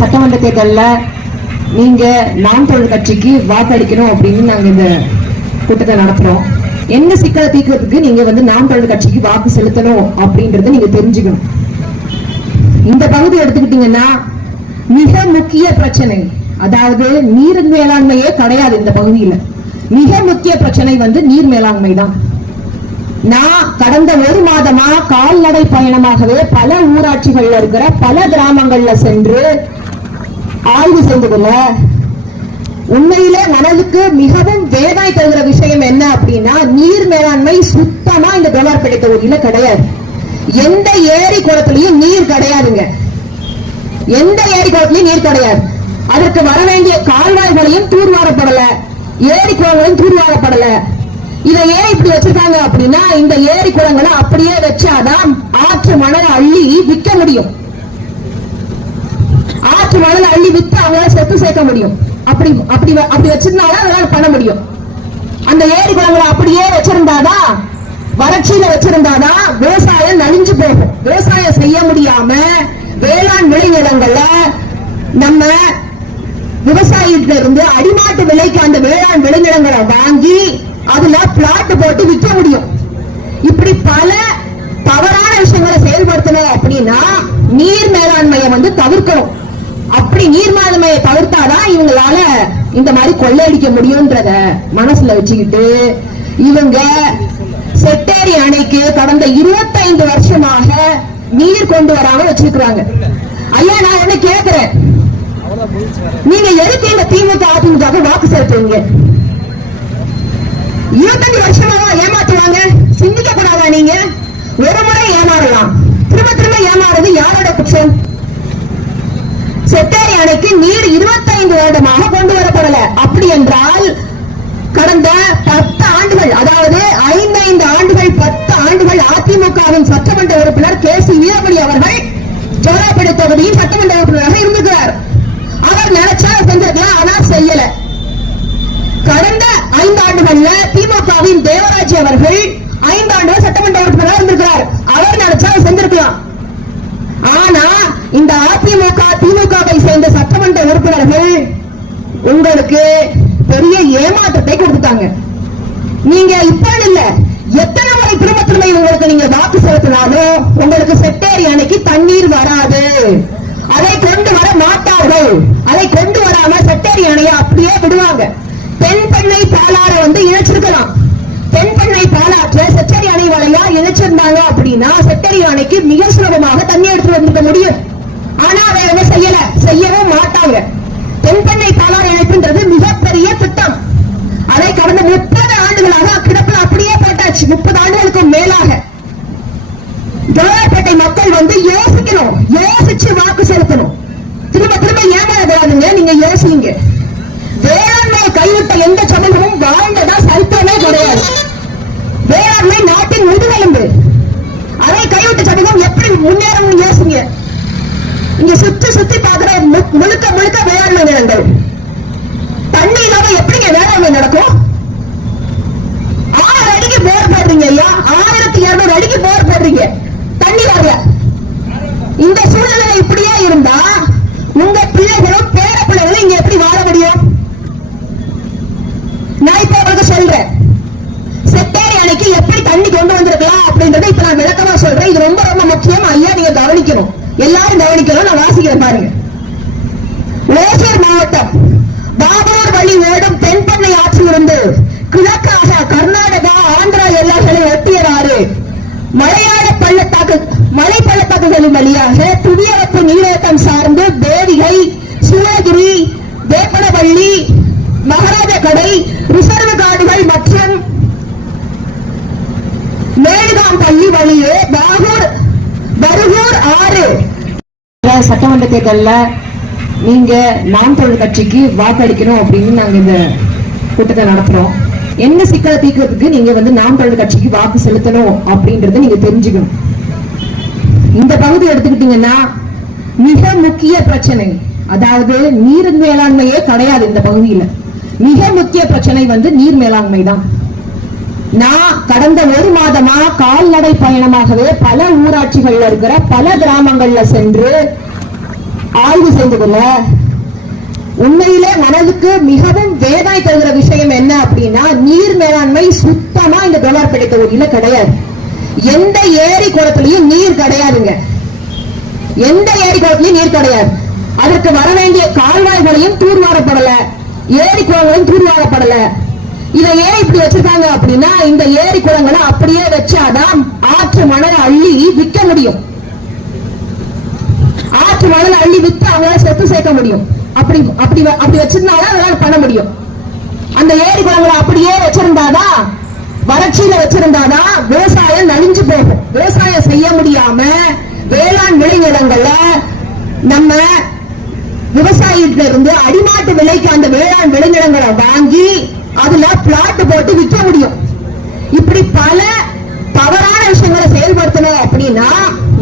சட்டமன்ற தேர்தல்ல நீங்க நாம் தமிழர் கட்சிக்கு வாக்களிக்கணும் அப்படின்னு நாங்க இந்த கூட்டத்தை நடத்துறோம். என்ன சிக்கலை தீர்க்கிறதுக்கு நீங்க நாம் தமிழர் கட்சிக்கு வாக்கு செலுத்தணும் அப்படின்றத நீங்க தெரிஞ்சுக்கணும். இந்த பகுதி எடுத்துக்கிட்டீங்கன்னா மிக முக்கிய பிரச்சனை, அதாவது நீர் மேலாண்மையே கிடையாது. இந்த பகுதியில மிக முக்கிய பிரச்சனை நீர் மேலாண்மை தான். நான் கடந்த ஒரு மாதமா கால்நடை பயணமாகவே பல ஊராட்சிகள்ல இருக்கிற பல கிராமங்கள்ல சென்று ஆய்வு செய்ததுல உண்மையில மனதுக்கு மிகவும் வேதனை தருகிற விஷயம் என்ன அப்படின்னா, நீர் மேலாண்மை சுத்தமா இந்த கோலார்பேட்டை தொகுதியில கிடையாது. எந்த ஏரி குளத்திலையும் நீர் கிடையாதுங்க. எந்த ஏரி குளத்திலையும் நீர் கிடையாது. அதற்கு வர வேண்டிய கால்வாய்களையும் தூர்வாரப்படல, ஏரி குளங்களையும் தூர்வாரப்படல. இதை ஏன் இப்படி வச்சிருக்காங்க அப்படின்னா, இந்த ஏரி குளங்களை அப்படியே வச்சாதான் ஆற்று மணலை அள்ளி விற்க முடியும். ஆற்று மணலை அள்ளி வித்து அவங்களால சொத்து சேர்க்க முடியும். அப்படி அப்படி அப்படி வச்சிருந்தாதான் அதனால பண்ண முடியும். அந்த ஏரி குளங்களை அப்படியே வச்சிருந்தாதான், வறட்சியில வச்சிருந்தாதான் விவசாயம் நலிஞ்சு போகும். விவசாயம் செய்ய முடியாம வேளாண் விளைநிலங்கள்ல நம்ம விவசாயத்துல இருந்து அடிமாட்டு விலைக்கு அந்த வேளாண் விளைநிலங்களை வாங்கி அதுல பிளாட் போட்டு விற்க முடியும். இப்படி பல தவறான விஷயங்களை செயல்படுத்தணும் அப்படின்னா நீர் மேலாண்மையை தவிர்க்கணும். அப்படி நீர் மேலாண்மையை தவிர்த்தாதான் இவங்களால இந்த மாதிரி கொள்ளையடிக்க முடியும்ன்றத மனசுல வச்சுக்கிட்டு இவங்க செட்டேரி அணைக்கு கடந்த 25 வருஷமாக நீர் கொண்டு வராம வச்சிருக்கிறாங்க. ஐயா, நான் என்ன கேட்கிறேன், நீங்க எதுக்கு இந்த திமுக அதிமுக வாக்கு செலுத்துவீங்க? 25 வருஷமாக ஏமாத்துவாங்க. சிந்திக்க கூடாதா? நீங்க ஒரு முறை ஏமாறலாம், திரும்ப திரும்ப ஏமாறுறது யாரோட குற்றம்? செட்டேரி அணைக்கு நீர் 25 வருடமாக கொண்டு வரப்படல. அப்படி என்றால் கடந்த 10 ஆண்டுகள், அதாவது 5 ஆண்டுகள் 10 ஆண்டுகள் அதிமுகவின் சட்டமன்ற உறுப்பினர் கே.சி. வீரமணி அவர்கள் ஜோலார்பேட்டை தொகுதியின் சட்டமன்ற உறுப்பினராக இருந்திருக்கிறார். அவர் நினைச்சா செஞ்சிருக்கலாம், ஆனா செய்யல. கடந்த 5 ஆண்டுகள்ல திமுகவின் தேவராஜ் அவர்கள் 5 ஆண்டுகள் சட்டமன்ற உறுப்பினராக இருந்திருக்கிறார். அவர் நினைச்சா செஞ்சிருக்கலாம். ஆனா இந்த அதிமுக திமுகவை சேர்ந்த சட்டமன்ற உறுப்பினர்கள் உங்களுக்கு பெரிய ஏமாற்றத்தை கொடுத்தாங்க. நீங்க இப்ப இல்ல, எத்தனை முறை திரும்ப திரும்ப உங்களுக்கு நீங்க வாக்கு செலுத்தினாலும் உங்களுக்கு செட்டேரி அணைக்கு தண்ணீர் வராது. அதை கொண்டு வர மாட்டார்கள். அதை கொண்டு வராம செட்டேரி அணையை அப்படியே விடுவாங்க. தென்பெண்ணை பாலாற இணைச்சிருக்கலாம். தென்பெண்ணை பாலாற்ற செட்டேரி அணை வழியா இணைச்சிருந்தாங்க அப்படின்னா செட்டேரி அணைக்கு மிக சுலபமாக தண்ணி எடுத்து வந்திருக்க முடியும். ஆனா அதை செய்யவும் மாட்டாங்க. தென்பெண்ணை பாலாறு இணைப்புன்றது மிகப்பெரிய திட்டம். அதை கடந்த 30 ஆண்டுகளாக கிடப்பில் அப்படியே போட்டாச்சு. 30 ஆண்டுகளுக்கு மேலாக ஜோலார்பேட்டை மக்கள் யோசிக்கணும், யோசிச்சு வாக்கு செலுத்தணும். திரும்ப திரும்ப ஏமாறாதுங்க. நீங்க யோசிங்க. வேளாண்மையை கைவிட்ட எந்த சமூகமும் வாழ்ந்ததா சரித்திரமே கிடையாது. வேளாண்மை நாட்டின் முதுகெலும்பு. அதை கைவிட்ட சமூகம் எப்படி முன்னேறும் யோசிங்க. இங்க சுத்தி சுத்தி பாக்குற முழுக்க முழுக்க வேளாண்மை நிலங்கள். தண்ணி இல்லாம எப்படிங்க வேளாண்மை நடக்கும்? 6 அடிக்கு போர் போடுறீங்க ஐயா, 1200 அடிக்கு போர் போடுறீங்க, தண்ணி வரல. இந்த சூழ்நிலை இப்படியே இருந்தா உங்க பிள்ளைகளும் பேர பிள்ளைகளும் இங்க எப்படி வாழ முடியும்? நான் இப்ப உங்களுக்கு சொல்றேன், செட்டேரி அணைக்கு எப்படி தண்ணி கொண்டு வந்திருக்கலாம் அப்படின்றத இப்ப நான் விளக்கமா சொல்றேன். இது ரொம்ப ரொம்ப முக்கியம் ஐயா, நீங்க கவனிக்கணும், எல்லாரும் கவனிக்கணும். நான் வாசிக்கிறேன் பாருங்க. ஓசூர் மாவட்டம் பாபூர் வழி ஓடும் தென்பெண்ணை ஆற்றிலிருந்து கிழக்காக கர்நாடகா ஆந்திரா எல்லைகளை ஒட்டியவாறு மலை பள்ளத்தாக்குகளின் வழியாக புதியவப்பு நீரோட்டம் சார்ந்து தேவிகை, சூளகிரி, வேப்பனவள்ளி, மகாராஜ கடை, ரிசர்வ் காடுகள் மற்றும் மேடுகாம்பள்ளி வழியே பருகூர் ஆறு. சட்டமன்ற தேர்தல்ல நீங்க நாம் தமிழர் கட்சிக்கு வாக்களிக்கணும் அப்படின்னு நாங்க இந்த கூட்டத்தை நடத்துறோம். என்ன சிக்கலை தீர்க்கிறதுக்கு நீங்க நாம் தமிழர் கட்சிக்கு வாக்கு செலுத்தணும் அப்படின்றத நீங்க தெரிஞ்சுக்கணும். இந்த பகுதி எடுத்துக்கிட்டீங்கன்னா மிக முக்கிய பிரச்சனை, அதாவது நீர் மேலாண்மையே கிடையாது. இந்த பகுதியில மிக முக்கிய பிரச்சனை நீர் மேலாண்மை தான். நான் கடந்த ஒரு மாதமா கால்நடை பயணமாகவே பல ஊராட்சிகள்ல இருக்கிற பல கிராமங்கள்ல சென்று ஆய்வு செய்ததுல உண்மையிலே மனதுக்கு மிகவும் வேதனை தருகிற விஷயம் என்ன அப்படின்னா, நீர் மேலாண்மை சுத்தமா இந்த ஜோலார்பேட்டை தொகுதியில கிடையாது. எந்த ஏரி குளத்திலையும் நீர் கிடையாதுங்க. எந்த ஏரி குளத்திலையும் நீர் கிடையாது. அதற்கு வர வேண்டிய கால்வாய்களையும் தூர்வாரப்படல, ஏரி குளங்களையும் தூர்வாரப்படல. இதை ஏன் இப்படி வச்சிருக்காங்க அப்படின்னா, இந்த ஏரி குளங்களை அப்படியே வச்சாதான் ஆற்று மணலை அள்ளி விற்க முடியும். ஆற்று மணலை அள்ளி வித்து அவங்களால சொத்து சேர்க்க முடியும். அப்படி அப்படி அப்படி வச்சிருந்தாதான் அதனால பண்ண முடியும். அந்த ஏரி குளங்களை அப்படியே வச்சிருந்தாதான், வறட்சியில வச்சிருந்தாதான் விவசாயம் நலிஞ்சு போகும். விவசாயம் செய்ய முடியாம வேளாண் விளைநிலங்கள்ல நம்ம விவசாயிட்ட இருந்து அடிமாட்டு விலைக்கு அந்த வேளாண் விளைநிலங்களை வாங்கி அதுல பிளாட் போட்டு விற்க முடியும். இப்படி பல தவறான விஷயங்களை செயல்படுத்தணும் அப்படின்னா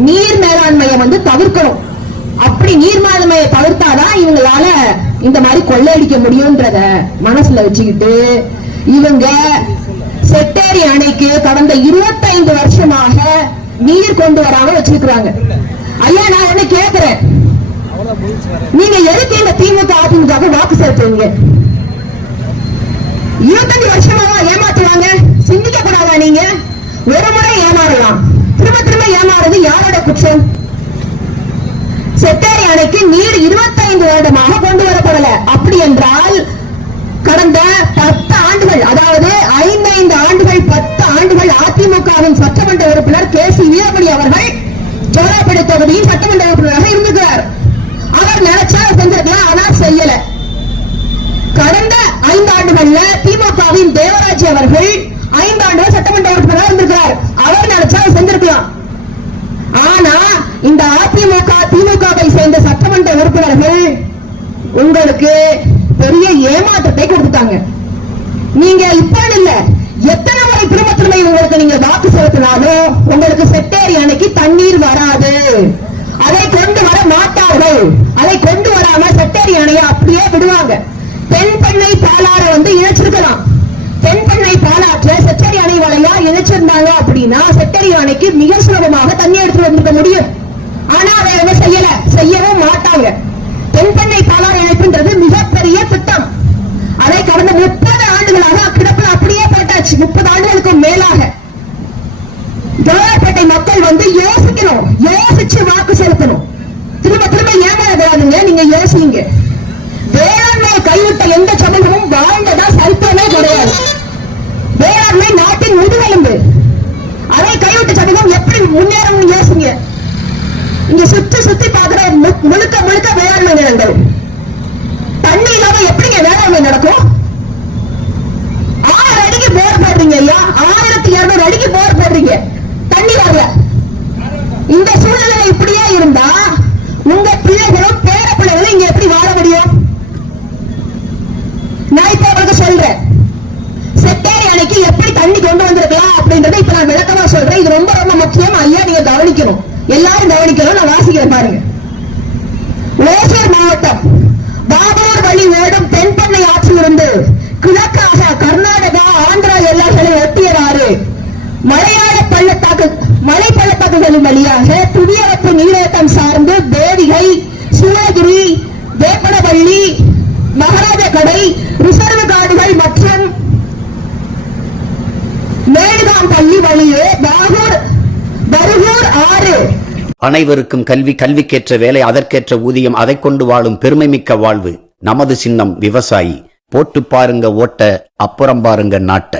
நீர் மேலாண்மையை தவிர்க்கணும். அப்படி நீர் மேலாண்மையை தவிர்த்தாதான் இவங்களால இந்த மாதிரி கொள்ளையடிக்க முடியும்ன்றத மனசுல வச்சுக்கிட்டு இவங்க செட்டேரி அணைக்கு கடந்த 25 வருஷமாக நீர் கொண்டு வராம வச்சிருக்கிறாங்க. ஐயா, நான் என்ன கேட்கிறேன், நீங்க எதுக்கு இந்த திமுக அதிமுக வாக்கு செலுத்துவீங்க? 25 வருஷமாவா ஏமாத்துவாங்க? சிந்திக்க கூடாதா? நீங்க ஒரு முறை ஏமாறலாம், திரும்ப திரும்ப ஏமாறுறது யாரோட குற்றம்? செட்டேரி அணைக்கு நீர் 25 வருடமாக கொண்டு வரப்படல. அப்படி என்றால் கடந்த 10 ஆண்டுகள், அதாவது 5 ஆண்டுகள் 10 ஆண்டுகள் அதிமுகவின் சட்டமன்ற உறுப்பினர் கே.சி. வீரமணி அவர்கள் ஜோலார்பேட்டை தொகுதியில் சட்டமன்ற உறுப்பினராக இருந்திருக்கிறார். அவர் நினைச்சா செஞ்சிருக்கலாம், ஆனா செய்யல. கடந்த 5 ஆண்டுகள்ல திமுகவின் தேவராஜ் அவர்கள் 5 ஆண்டுகள் சட்டமன்ற உறுப்பினராக இருந்திருக்கிறார். அவர் நினைச்சா செஞ்சிருக்கலாம். ஆனா இந்த அதிமுக திமுகவை சேர்ந்த சட்டமன்ற உறுப்பினர்கள் உங்களுக்கு பெரிய ஏமாற்றத்தை கொடுத்துட்டாங்க. நீங்க இப்ப இல்ல, எத்தனை முறை திரும்ப திரும்ப உங்களுக்கு நீங்க வாக்கு செலுத்தினாலும் உங்களுக்கு செட்டேரி அணைக்கு தண்ணீர் வராது. அதை கொண்டு வர மாட்டார்கள். அதை கொண்டு வராம செட்டேரி அணையை அப்படியே விடுவாங்க. தென்பெண்ணை பாலாற இணைச்சிருக்கலாம். தென்பெண்ணை பாலாற்ற செட்டேரி அணை வலையா இணைச்சிருந்தாங்க அப்படின்னா செட்டேரி அணைக்கு மிக சுலபமாக தண்ணி எடுத்து வந்திருக்க முடியும். ஆனா அதை செய்யல, செய்யவும் மாட்டாங்க. தென்பெண்ணை பாலாறு இணைப்புன்றது மிகப்பெரிய திட்டம். அதை கடந்த 30 ஆண்டுகளாக கிடப்பில் அப்படியே போட்டாச்சு. 30 ஆண்டுகளுக்கு மேலாக ஜோலார்பேட்டை மக்கள் யோசிக்கணும், யோசிச்சு வாக்கு செலுத்தணும். திரும்ப திரும்ப ஏமாறாதுங்க. நீங்க யோசிங்க. வேளாண்மையை கைவிட்ட எந்த சமூகமும் வாழ்ந்ததா சரித்திரமே கிடையாது. வேளாண்மை நாட்டின் முதுகெலும்பு. அதை கைவிட்ட சமூகம் எப்படி முன்னேறும் யோசிங்க. இங்க சுத்தி சுத்தி பாக்குற முழுக்க முழுக்க வேளாண்மை நிலங்கள். தண்ணி இல்லாம எப்படிங்க வேளாண்மை நடக்கும்? 6 அடிக்கு போர் போடுறீங்க ஐயா, 1200 அடிக்கு போர் போடுறீங்க, தண்ணி வரல. இந்த சூழ்நிலை இப்படியே இருந்தா உங்க பிள்ளைகளும் பேர பிள்ளைகளும் இங்க எப்படி வாழ முடியும்? நான் இப்ப உங்களுக்கு சொல்றேன், செட்டேரி அணைக்கு எப்படி தண்ணி கொண்டு வந்திருக்கலாம் அப்படின்றத இப்ப நான் விளக்கமா சொல்றேன். இது ரொம்ப ரொம்ப முக்கியம் ஐயா, நீங்க கவனிக்கணும், எல்லாரும் கவனிக்கணும். நான் வாசிக்கிறேன் பாருங்க. ஓசூர் மாவட்டம் பாபூர் வழி ஓடும் தென்பெண்ணை ஆற்றிலிருந்து கிழக்காக கர்நாடகா ஆந்திரா எல்லைகளை ஒட்டியவாறு மலை பள்ளத்தாக்குகளின் வழியாக புதியவற்று நீரோட்டம் சார்ந்து தேவிகை, சூளகிரி, வேப்பனவள்ளி, மகாராஜ கடை, ரிசர்வ் காடுகள் மற்றும் மேடுகாம்பள்ளி வழியே பருகூர் ஆறு. அனைவருக்கும் கல்வி, கல்விக்கேற்ற வேலை, அதற்கேற்ற ஊதியம், அதைக் கொண்டு வாழும் பெருமைமிக்க வாழ்வு. நமது சின்னம் விவசாயி. போட்டு பாருங்க ஓட்ட, அப்புறம் பாருங்க நாட்ட.